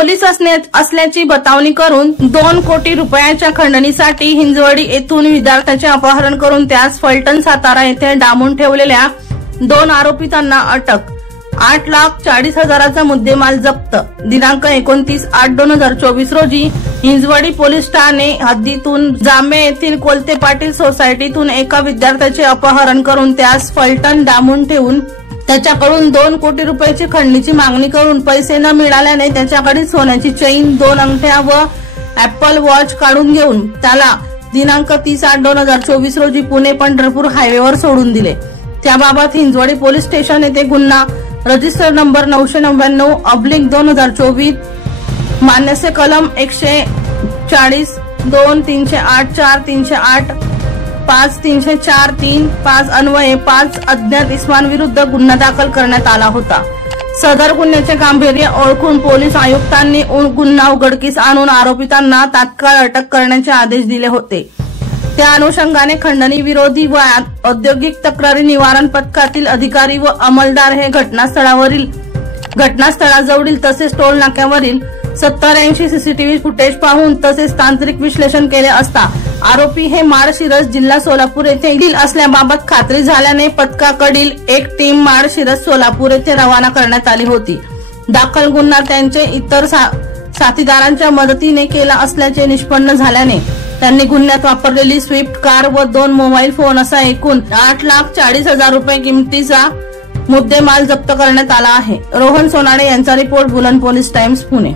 Police असल्याची बतावणी करून 2 कोटी रुपयाच्या खंडणीसाठी हिंजवडी येथून विद्यार्थ्याचे अपहरण करून त्यास फलटण सातारा येथे डांबून ठेवलेल्या 2 आरोपितांना अटक। 8,40,000चा मुद्देमाल जप्त। दिनांक 29/8/2024 रोजी हिंजवडी पोलीस ठाणे हद्दीतून जांभे येथील कोलते पाटील सोसायटीतून एका विद्यार्थ्याचे अपहरण करून त्यास फलटण डांबून ठेवून त्याच्याकडून 2 कोटी रुपयाची खंडणीची मागणी करून पैसे न मिळाल्याने त्याच्याकडे सोन्याची चेन, 2 अंगठ्या व ऍपल वॉच काढून घेऊन त्याला दिनांक 30/8/2024 रोजी पुणे पंढरपूर हायवेवर सोडून दिले। त्याबाबत हिंजवडी पोलीस स्टेशन येथे गुन्हा रजिस्टर नंबर 999/2024 मान्यसे कलम 140 2 308 4 308 5 304 3 5 अन्वये 5 अज्ञात इसमांविरुद्ध गुन्हा दाखल करण्यात आला होता। सदर गुन्ह्याचे गांभीर्य ओळखून पोलीस आयुक्तांनी गुन्हा उघडकीस आणून आरोपितांना तात्काळ अटक करण्याचे आदेश दिले होते। त्या अनुषंगाने खंडणी विरोधी व औद्योगिक तक्रारी निवारण पथकातील अधिकारी व अंमलदार हे घटनास्थळाजवळील तसेच टोल नाक्यावरील 70-80 सीसीटीव्ही फुटेज पाहून तसेच तांत्रिक विश्लेषण केले असता आरोपी हे माळशिरस जिल्हा सोलापूर येथे असल्याबाबत खात्री झाल्याने पथकाकडील एक टीम माळशिरस सोलापूर येथे रवाना करण्यात आली होती। दाखल गुन्हा त्यांचे इतर साथीदारांच्या मदतीने केला असल्याचे निष्पन्न झाल्याने त्यांनी गुन्ह्यात वापरलेली स्विफ्ट कार व 2 मोबाईल फोन असा एकूण 8,40,000 रुपये किमतीचा मुद्देमाल जप्त करण्यात आला आहे। रोहन सोनाडे यांचा रिपोर्ट बुलंद पोलीस टाइम्स पुणे।